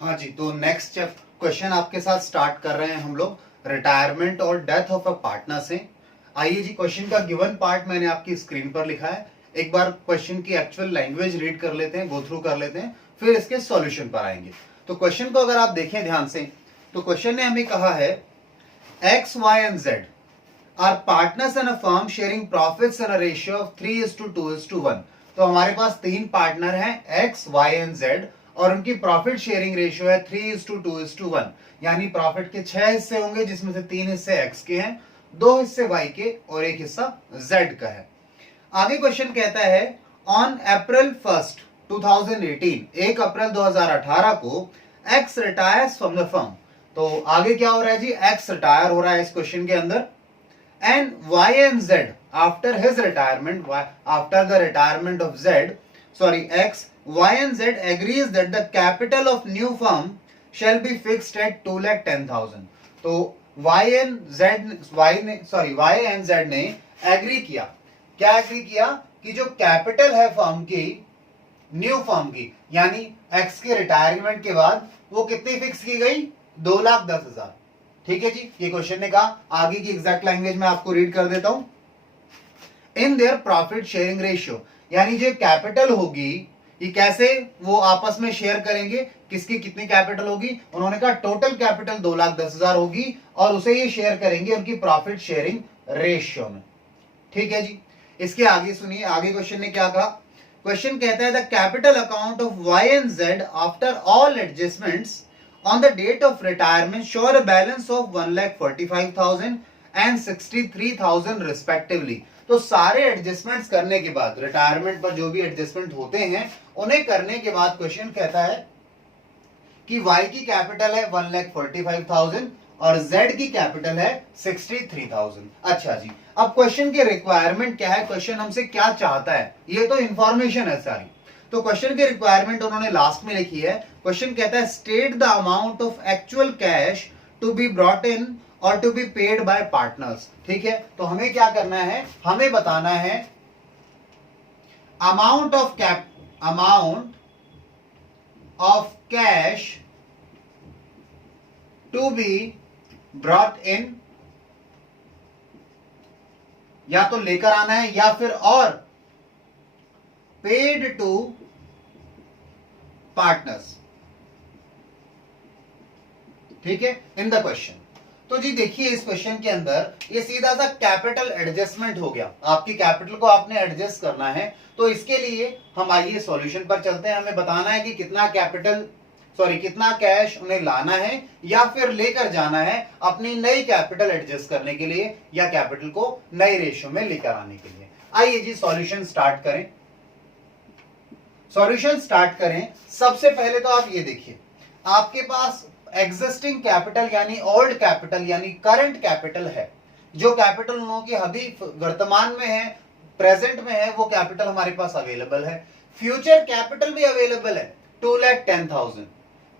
हाँ जी, तो next question आपके साथ स्टार्ट कर रहे हैं हम लोग रिटायरमेंट और डेथ ऑफ अ पार्टनर से। आइए जी, क्वेश्चन का गिवन पार्ट मैंने आपकी स्क्रीन पर लिखा है। एक बार क्वेश्चन की एक्चुअल लैंग्वेज रीड कर लेते हैं, गो थ्रू कर लेते हैं, फिर इसके सॉल्यूशन पर आएंगे। तो क्वेश्चन को अगर आप देखें ध्यान से, तो क्वेश्चन ने हमें कहा है X Y and Z are partners in a firm sharing profits in a ratio of 3:2:1। तो हमारे पास तीन पार्टनर हैं, एक्स वाई एंड जेड, और उनकी प्रॉफिट शेयरिंग रेशियो है 3:2:1। यानी प्रॉफिट के 6 हिस्से होंगे, जिसमें से 3 हिस्से एक्स के हैं, 2 हिस्से वाई के और 1 हिस्सा जेड का है। आगे क्वेश्चन कहता है ऑन अप्रैल 1, 2018, 1 अप्रैल 2018 को x retires from the firm. तो आगे क्या हो रहा है जी, एक्स रिटायर हो रहा है इस क्वेश्चन के अंदर, and Y and Z after his retirement, after the retirement of Z, sorry X, Y and Z agrees that the capital of new firm shall be fixed at 2,10,000। तो Y and Z ने agree किया। क्या agree किया कि जो capital है firm की, new firm की, यानी X के रिटायरमेंट के बाद वो कितनी फिक्स की गई, 2,10,000। ठीक है जी, ये क्वेश्चन ने कहा। आगे की एग्जैक्ट लैंग्वेज में आपको रीड कर देता हूं। In their profit sharing ratio, यानी जो कैपिटल होगी, ये कैसे वो आपस में शेयर करेंगे, किसकी कितनी कैपिटल होगी। उन्होंने कहा टोटल कैपिटल 2,10,000 होगी और उसे ये शेयर करेंगे उनकी प्रॉफिट शेयरिंग रेशियो में। ठीक है जी, इसके आगे सुनिए, आगे क्वेश्चन ने क्या कहा। क्वेश्चन कहता है the capital account of Y and Z after all adjustments on the date of retirement show a balance of 1,45,000 and 63,000 respectively। तो सारे एडजस्टमेंट्स करने के बाद, रिटायरमेंट पर जो भी एडजस्टमेंट होते हैं उन्हें करने के बाद क्वेश्चन कहता है कि Y की कैपिटल है 1,45,000 और Z की कैपिटल है 63,000। अच्छा जी, अब क्वेश्चन के रिक्वायरमेंट क्या है, क्वेश्चन हमसे क्या चाहता है, ये तो इंफॉर्मेशन है सारी। तो क्वेश्चन की रिक्वायरमेंट उन्होंने लास्ट में लिखी है। क्वेश्चन कहता है state the amount of actual cash to be brought in और to be paid by partners. ठीक है, तो हमें क्या करना है, हमें बताना है amount of cash to be brought in, या तो लेकर आना है या फिर और पेड टू पार्टनर्स। ठीक है, इन द क्वेश्चन। तो जी देखिए, इस क्वेश्चन के अंदर ये सीधा सा कैपिटल एडजस्टमेंट हो गया। आपकी कैपिटल को आपने एडजस्ट करना है, तो इसके लिए हम आइए सॉल्यूशन पर चलते हैं। हमें बताना है कि कितना कितना कैश उन्हें लाना है या फिर लेकर जाना है अपनी नई कैपिटल एडजस्ट करने के लिए, या कैपिटल को नई रेशियो में लेकर आने के लिए। आइए जी सॉल्यूशन स्टार्ट करें। सबसे पहले तो आप ये देखिए, आपके पास एग्जिस्टिंग कैपिटल यानी ओल्ड कैपिटल यानी करंट कैपिटल है। जो कैपिटल उन की अभी वर्तमान में है, प्रेजेंट में है, वो कैपिटल हमारे पास अवेलेबल है। फ्यूचर कैपिटल भी अवेलेबल है 2,10,000,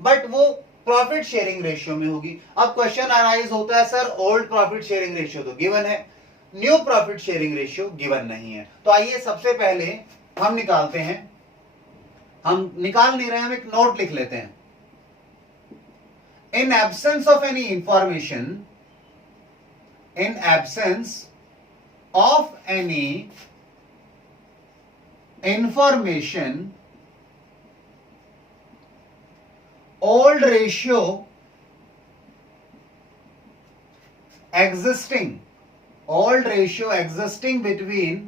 बट वो प्रॉफिट शेयरिंग रेशियो में होगी। अब क्वेश्चन अराइज होता है, sir old profit sharing ratio तो गिवन है, new profit sharing ratio given नहीं है। तो आइए सबसे पहले हम निकालते हैं, हम निकाल नहीं रहे, हम एक नोट लिख लेते हैं। In absence of any information, old ratio existing between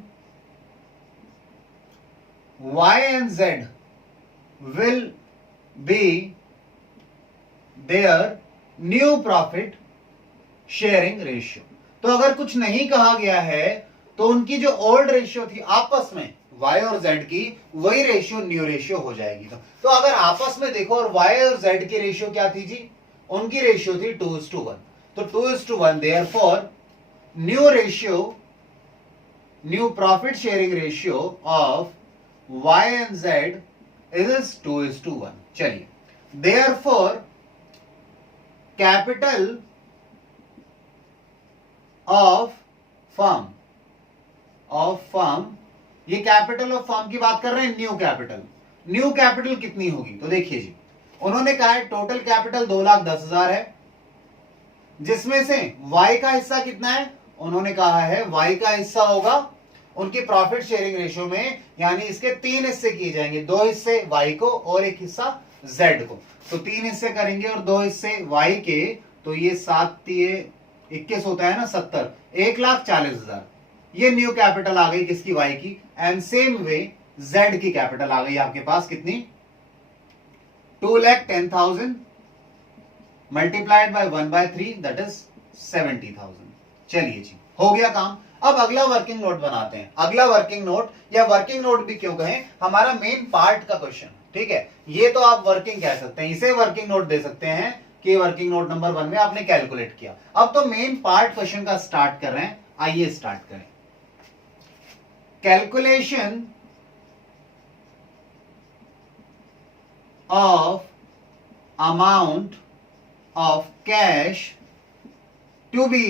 Y and Z will be their new profit sharing ratio। तो अगर कुछ नहीं कहा गया है तो उनकी जो ओल्ड रेशियो थी आपस में Y और Z की, वही रेशियो न्यू रेशियो हो जाएगी। तो अगर आपस में देखो और Y और Z की रेशियो क्या थी जी, उनकी रेशियो थी 2:1। तो 2:1, therefore new profit sharing ratio of Y and Z is 2:1। चलिए, देयरफॉर कैपिटल ऑफ फर्म, ये कैपिटल ऑफ फर्म की बात कर रहे हैं, न्यू कैपिटल कितनी होगी। तो देखिए जी, उन्होंने कहा है टोटल कैपिटल 2,10,000 है, जिसमें से y का हिस्सा कितना है, उन्होंने कहा है y का हिस्सा होगा उनकी प्रॉफिट शेयरिंग रेशियो में, यानी इसके 3 हिस्से किए जाएंगे, 2 हिस्से y को और 1 हिस्सा z को। तो 3 हिस्से करेंगे और 2 हिस्से y के, तो ये 7×3=21 होता है ना, 70, 1,40,000। ये न्यू कैपिटल आ गई किसकी, y की। एंड सेम वे z की कैपिटल आ गई आपके पास कितनी, 2,10,000 मल्टीप्लाइड बाय 1/3 दैट इज 70,000। चलिए जी, हो गया काम। अब अगला वर्किंग नोट बनाते हैं। अगला वर्किंग नोट, या वर्किंग नोट भी क्यों कहें, हमारा मेन पार्ट का क्वेश्चन, ठीक है। ये तो आप वर्किंग कह सकते हैं, इसे वर्किंग नोट दे सकते हैं कि वर्किंग नोट नंबर 1 में आपने कैलकुलेट किया। अब तो मेन पार्ट क्वेश्चन का स्टार्ट कर रहे हैं, आइए स्टार्ट करें। Calculation of amount of cash to be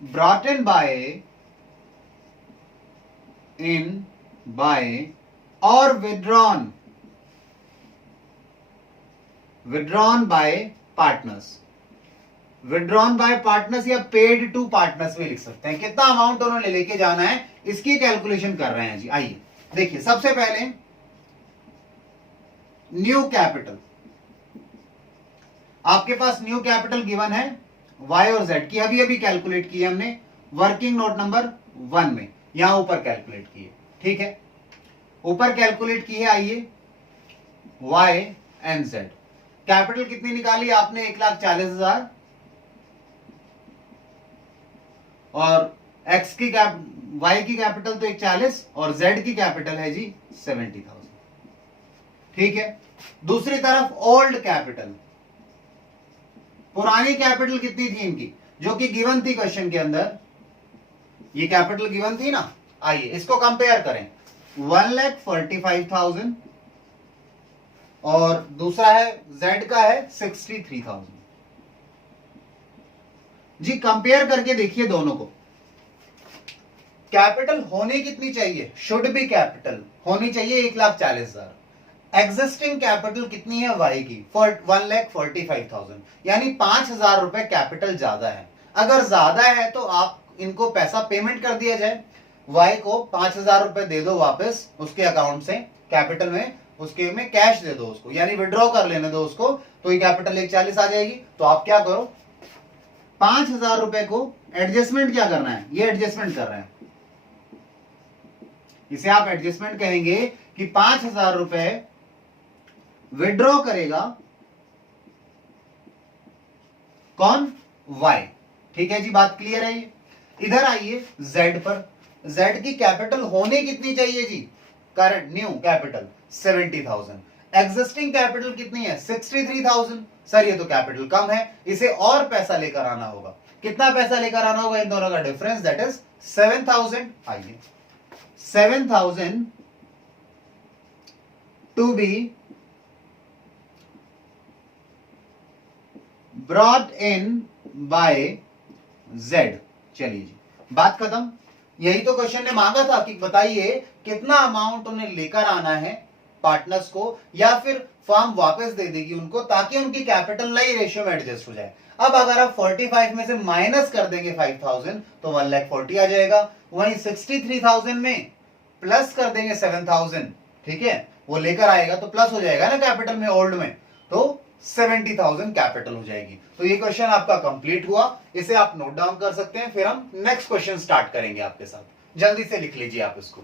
brought in by or withdrawn by partners। withdrawn by partners या paid to partners भी लिख सकते हैं। कितना अमाउंट उन्होंने लेके जाना है इसकी कैलकुलेशन कर रहे हैं जी। आइए देखिए, सबसे पहले न्यू कैपिटल, आपके पास न्यू कैपिटल गिवन है y और z की, अभी अभी कैलकुलेट की है हमने वर्किंग नोट नंबर 1 में, यहां ऊपर कैलकुलेट की है, ठीक है, ऊपर कैलकुलेट की है। आइए y एंड z, कैपिटल कितनी निकाली आपने, 1,40,000, और x की y की कैपिटल तो 1,40 और z की कैपिटल है जी 70,000, ठीक है। दूसरी तरफ ओल्ड कैपिटल, पुरानी कैपिटल कितनी थी इनकी, जो कि गिवन थी क्वेश्चन के अंदर, ये कैपिटल गिवन थी ना। आइए इसको कंपेयर करें, 1,45,000 और दूसरा है Z का है 63,000 जी। कंपेयर करके देखिए दोनों को, कैपिटल होनी कितनी चाहिए, शुड बी कैपिटल होनी चाहिए 1,40,000। एग्जिस्टिंग कैपिटल कितनी है y की, 1,45,000, यानी 5,000 रुपए कैपिटल ज्यादा है। अगर ज्यादा है तो आप इनको पैसा पेमेंट कर दिया जाए, y को 5,000 रुपए दे दो वापस उसके अकाउंट से, कैपिटल में उसके में कैश दे दो उसको, यानी विड्रॉ कर लेने दो उसको, तो ये कैपिटल 1,40 आ जाएगी। तो आप क्या करो, 5,000 रुपए को एडजस्टमेंट क्या करना है, ये एडजस्टमेंट कर रहे हैं, इसे आप एडजस्टमेंट कहेंगे कि 5,000 रुपए विड्रॉ करेगा कौन, y, ठीक है जी, बात क्लियर है। इधर आइए z पर, z की कैपिटल होने कितनी चाहिए जी, current new capital 70,000, existing capital कितनी है 63,000। सर ये तो कैपिटल कम है, इसे और पैसा लेकर आना होगा। कितना पैसा लेकर आना होगा, इन दोनों का डिफरेंस, दैट इज 7,000। आइए 7,000 to be brought in by z। चलिए जी, बात खत्म। यही तो क्वेश्चन ने मांगा था कि बताइए कितना अमाउंट उन्हें लेकर आना है पार्टनर्स को, या फिर फर्म वापस दे देगी उनको, ताकि उनकी कैपिटल नई रेशियो में एडजस्ट हो जाए। अब अगर आप 45 में से माइनस कर देंगे 5,000 तो 1,40,000 आ जाएगा। वहीं 63,000 में प्लस कर देंगे 7,000, ठीक है, वो लेकर आएगा तो प्लस हो जाएगा ना कैपिटल में, ओल्ड में, तो 70,000 कैपिटल हो जाएगी। तो ये क्वेश्चन आपका कंप्लीट हुआ, इसे आप नोट डाउन कर सकते हैं। फिर हम नेक्स्ट क्वेश्चन स्टार्ट करेंगे आपके साथ, जल्दी से लिख लीजिए आप इसको।